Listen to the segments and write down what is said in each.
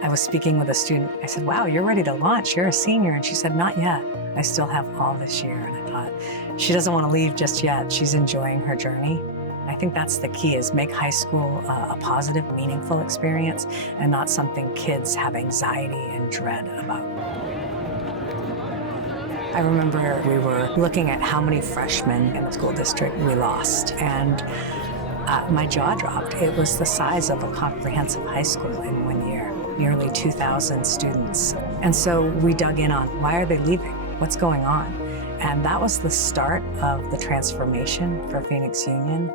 I was speaking with a student. I said, wow, you're ready to launch. You're a senior. And she said, not yet. I still have all this year. And I thought, she doesn't want to leave just yet. She's enjoying her journey. I think that's the key, is make high school a positive, meaningful experience and not something kids have anxiety and dread about. I remember we were looking at how many freshmen in the school district we lost, and my jaw dropped. It was the size of a comprehensive high school in 1 year, nearly 2,000 students. And so we dug in on, why are they leaving? What's going on? And that was the start of the transformation for Phoenix Union.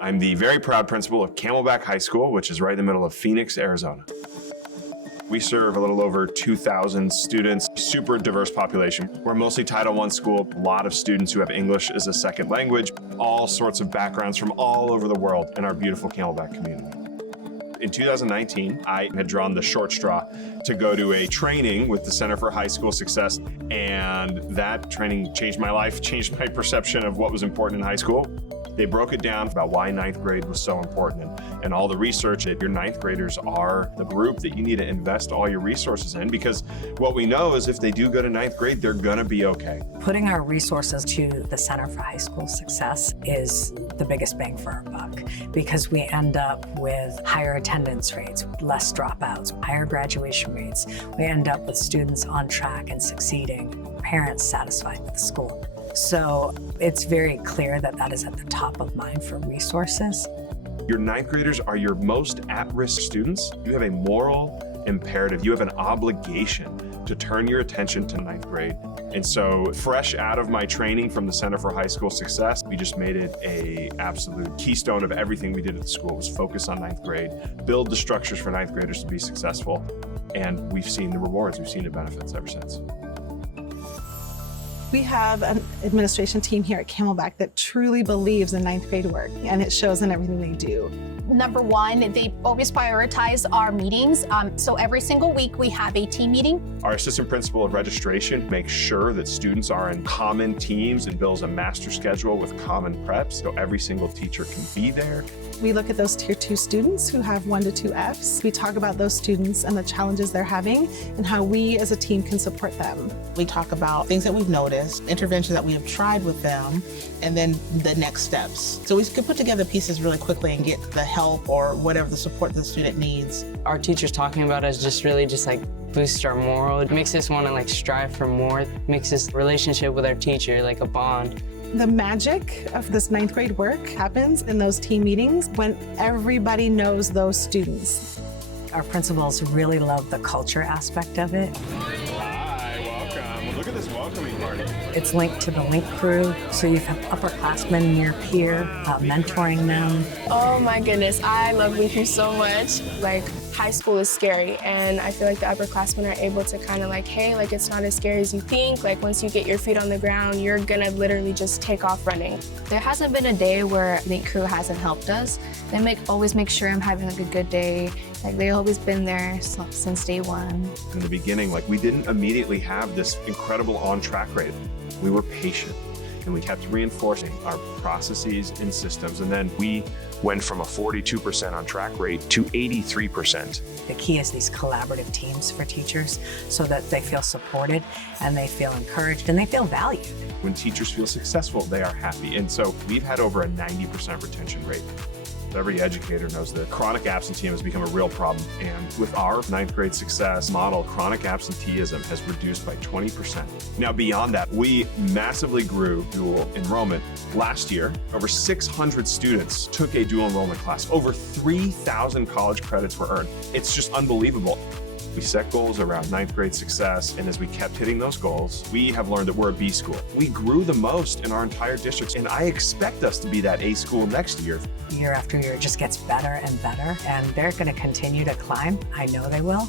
I'm the very proud principal of Camelback High School, which is right in the middle of Phoenix, Arizona. We serve a little over 2,000 students, super diverse population. We're mostly Title I school, a lot of students who have English as a second language, all sorts of backgrounds from all over the world in our beautiful Camelback community. In 2019, I had drawn the short straw to go to a training with the Center for High School Success, and that training changed my life, changed my perception of what was important in high school. They broke it down about why ninth grade was so important and all the research that your ninth graders are the group that you need to invest all your resources in, because what we know is if they do go to ninth grade, they're gonna be okay. Putting our resources to the Center for High School Success is the biggest bang for our buck, because we end up with higher attendance rates, less dropouts, higher graduation rates. We end up with students on track and succeeding, parents satisfied with the school. So it's very clear that that is at the top of mind for resources. Your ninth graders are your most at-risk students. You have a moral imperative. You have an obligation to turn your attention to ninth grade. And so fresh out of my training from the Center for High School Success, we just made it a absolute keystone of everything we did at the school was focus on ninth grade, build the structures for ninth graders to be successful. And we've seen the rewards, we've seen the benefits ever since. We have an administration team here at Camelback that truly believes in ninth grade work, and it shows in everything they do. Number one, they always prioritize our meetings. So every single week we have a team meeting. Our assistant principal of registration makes sure that students are in common teams and builds a master schedule with common preps so every single teacher can be there. We look at those tier 2 students who have 1 to 2 Fs. We talk about those students and the challenges they're having and how we as a team can support them. We talk about things that we've noticed, interventions that we have tried with them, and then the next steps. So we can put together pieces really quickly and get the help or whatever the support the student needs. Our teachers talking about us just really boosts our moral. It makes us want to strive for more. It makes this relationship with our teacher like a bond. The magic of this ninth grade work happens in those team meetings when everybody knows those students. Our principals really love the culture aspect of it. Hi, welcome. Well, look at this welcoming party. It's linked to the Link crew, so you have upperclassmen in your peer, mentoring them. Oh my goodness, I love Link crew so much. High school is scary, and I feel like the upperclassmen are able to kind of hey, it's not as scary as you think. Once you get your feet on the ground, you're gonna literally just take off running. There hasn't been a day where Link crew hasn't helped us. They always make sure I'm having a good day. They've always been there since day one. In the beginning, we didn't immediately have this incredible on-track rate. We were patient, and we kept reinforcing our processes and systems, and then we went from a 42% on track rate to 83%. The key is these collaborative teams for teachers so that they feel supported and they feel encouraged and they feel valued. When teachers feel successful, they are happy. And so we've had over a 90% retention rate. Every educator knows that chronic absenteeism has become a real problem. And with our ninth grade success model, chronic absenteeism has reduced by 20%. Now, beyond that, we massively grew dual enrollment. Last year, over 600 students took a dual enrollment class. Over 3,000 college credits were earned. It's just unbelievable. We set goals around ninth grade success, and as we kept hitting those goals, we have learned that we're a B school. We grew the most in our entire district, and I expect us to be that A school next year. Year after year, it just gets better and better, and they're going to continue to climb. I know they will.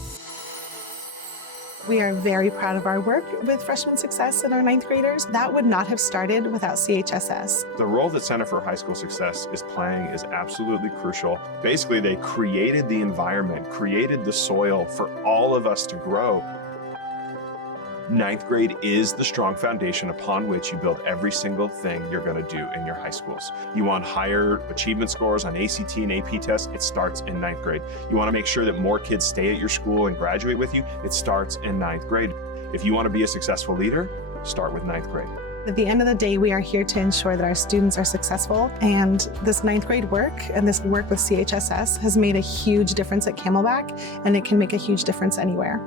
We are very proud of our work with freshman success and our ninth graders. That would not have started without CHSS. The role that Center for High School Success is playing is absolutely crucial. Basically, they created the environment, created the soil for all of us to grow. Ninth grade is the strong foundation upon which you build every single thing you're going to do in your high schools. You want higher achievement scores on ACT and AP tests, it starts in ninth grade. You want to make sure that more kids stay at your school and graduate with you, it starts in ninth grade. If you want to be a successful leader, start with ninth grade. At the end of the day, we are here to ensure that our students are successful, and this ninth grade work and this work with CHSS has made a huge difference at Camelback, and it can make a huge difference anywhere.